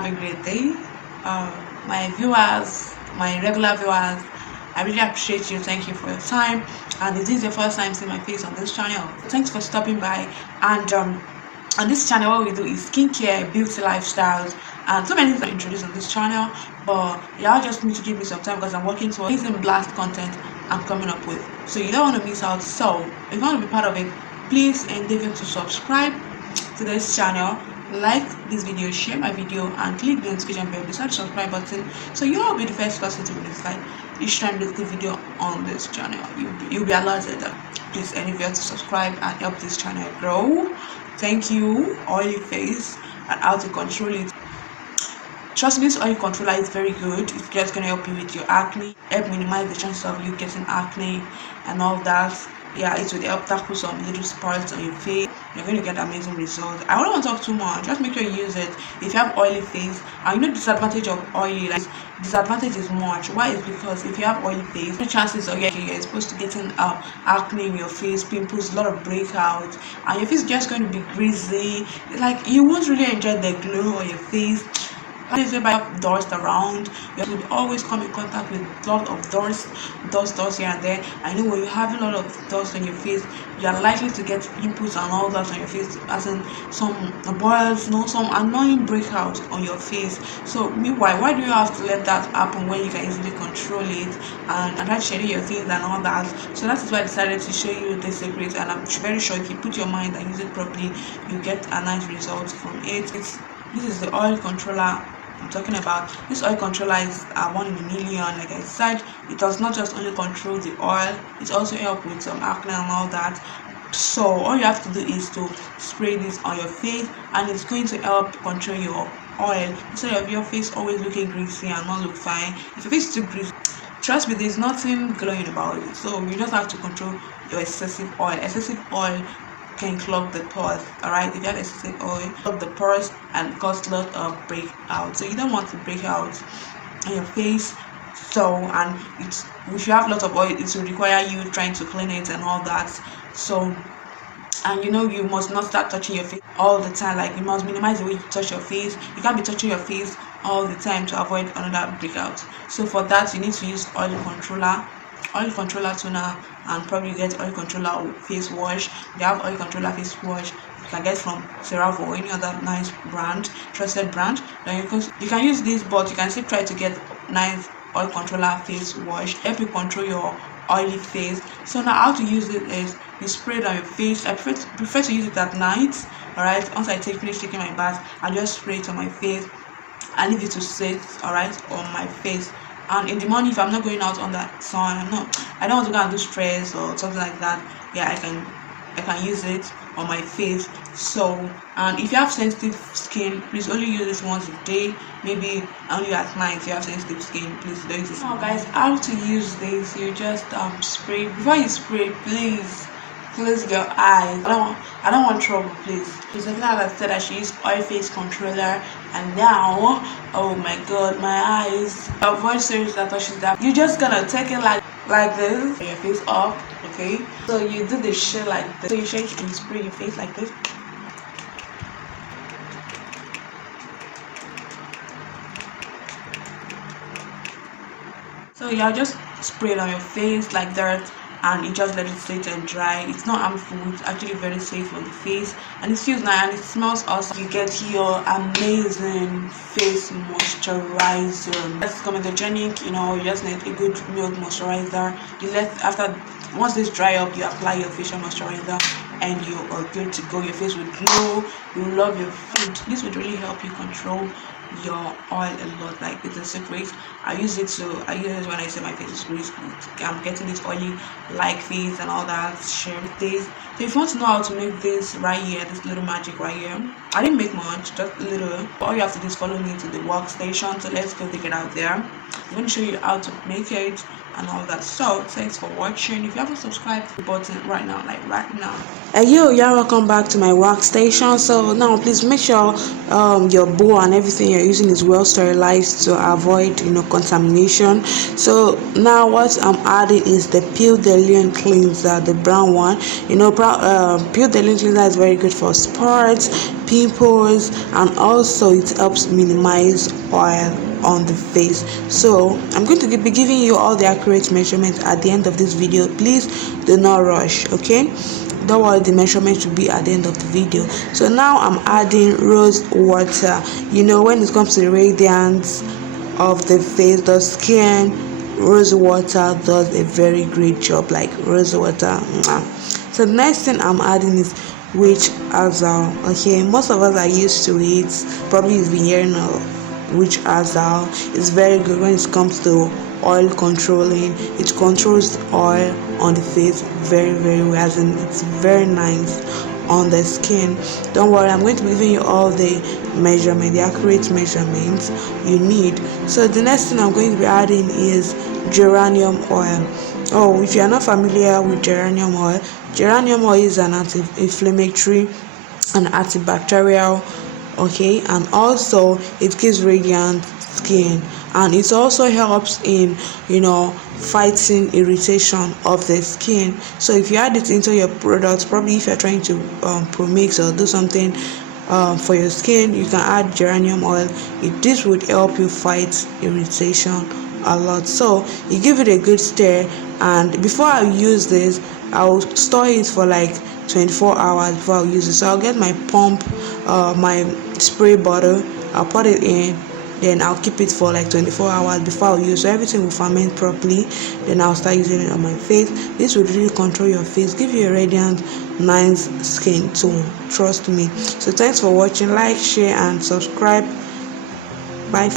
have a great day. My viewers, my regular viewers, I really appreciate you. Thank you for your time. And if this is your first time seeing my face on this channel, thanks for stopping by. And on this channel, what we do is skincare, beauty, lifestyles, and so many things are introduced on this channel. But y'all just need to give me some time because I'm working towards amazing blast content I'm coming up with. So you don't want to miss out. So if you want to be part of it, please endeavor to subscribe to this channel, like this video, share my video, and click the notification bell beside the subscribe button so you'll be the first person to be notified each time there's a video on this channel. You'll be alerted. Please endeavor to subscribe and help this channel grow. Thank you. Oily face and how to control it. Trust me, this oil controller is very good. It's just gonna help you with your acne, help minimize the chances of you getting acne and all that. Yeah, it will help tackle some little spots on your face. You're going to get amazing results. I don't want to talk too much. Just make sure you use it. If you have oily face, and you know disadvantage of oily, like disadvantage is much. Why? Is because if you have oily face, the chances are you're exposed to getting acne in your face, pimples, a lot of breakouts, and your face is just going to be greasy. Like you won't really enjoy the glow on your face. If you have dust around, you will always come in contact with a lot of dust here and there. I know when you have a lot of dust on your face, you are likely to get pimples and all that on your face, as in some boils, some annoying breakouts on your face. So meanwhile, why do you have to let that happen when you can easily control it and try to shade your face and all that? So that is why I decided to show you the secret, and I'm very sure if you put your mind and use it properly, you get a nice result from it. This is the oil controller I'm talking about. This oil controller is one in a million. Like I said, it does not just only control the oil, it also helps with some acne and all that. So all you have to do is to spray this on your face, and it's going to help control your oil instead of your face always looking greasy and not look fine. If your face is too greasy, trust me, there's nothing glowing about it. So you just have to control your excessive oil. Excessive oil can clog the pores. Alright, if you have excessive oil, clog the pores and cause a lot of breakout. So you don't want to break out on your face. So, and if you have a lot of oil, it will require you trying to clean it and all that. So, and you must not start touching your face all the time. Like you must minimize the way you touch your face. You can't be touching your face all the time to avoid another breakout. So for that, you need to use oil controller toner, and probably get oil controller face wash. They have oil controller face wash you can get from CeraVe or any other nice brand, trusted brand. Then you can use this, but you can still try to get nice oil controller face wash, help you control your oily face. So now how to use it is you spray it on your face. I prefer to use it at night. Alright, once I finish taking my bath, I just spray it on my face and leave it to sit alright on my face. And in the morning, if I'm not going out on that sun, I don't want to go and do stress or something like that. Yeah, I can use it on my face. So, and if you have sensitive skin, please only use this once a day. Maybe only at night. If you have sensitive skin, please don't use it. Now, guys, how to use this? You just spray. Before you spray, please close your eyes. I don't want trouble, please. Because like I said, I should use oil face controller, and now, oh my god, my eyes. Avoid series that touches that. You're just gonna take it like this, your face up, okay? So you do the shit like this. So you shake and spray your face like this. So you just spray it on your face like that, and you just let it sit and dry. It's not harmful, it's actually very safe on the face, and it feels nice and it smells awesome. You get your amazing face moisturizer. That's comedogenic, you just need a good milk moisturizer. Once this dry up, you apply your facial moisturizer and you are good to go. Your face will glow, you love your food. This would really help you control your oil a lot. Like it's a secret. I use it when I say my face is greasy. I'm getting this oily like face and all that. Share this. So if you want to know how to make this right here, this little magic right here, I didn't make much, just a little. All you have to do is follow me to the workstation. So let's go take it out there. I'm going to show you how to make it and all that. So thanks for watching. If you haven't subscribed, the button right now, like right now. Yeah, welcome back to my workstation. So now please make sure your bowl and everything you're using is well sterilized to avoid contamination. So now what I'm adding is the Peel Delion cleanser, the brown one. Peel Delion cleanser is very good for spots, pimples, and also it helps minimize oil on the face. So I'm going to be giving you all the accurate measurements at the end of this video. Please do not rush, okay? Don't worry, the measurement should be at the end of the video. So now I'm adding rose water. When it comes to the radiance of the face, the skin, rose water does a very great job. Like rose water. So the next thing I'm adding is witch hazel. Okay, most of us are used to it. Probably you've been hearing of witch hazel. It's very good when it comes to oil controlling. It controls oil on the face very, very well, as in it's very nice on the skin. Don't worry, I'm going to be giving you all the accurate measurements you need. So the next thing I'm going to be adding is geranium oil. Oh, if you are not familiar with geranium oil is an anti-inflammatory and antibacterial, okay, and also it gives radiant skin, and it also helps in fighting irritation of the skin. So if you add it into your products, probably if you're trying to pro-mix or do something for your skin, you can add geranium oil. This would help you fight irritation a lot. So you give it a good stir, and before I use this, I'll store it for like 24 hours before I use it. So I'll get my pump, my spray bottle, I'll put it in, then I'll keep it for like 24 hours before I'll use. So everything will ferment properly, then I'll start using it on my face. This will really control your face, give you a radiant, nice skin tone, trust me. So thanks for watching. Like, share and subscribe. Bye.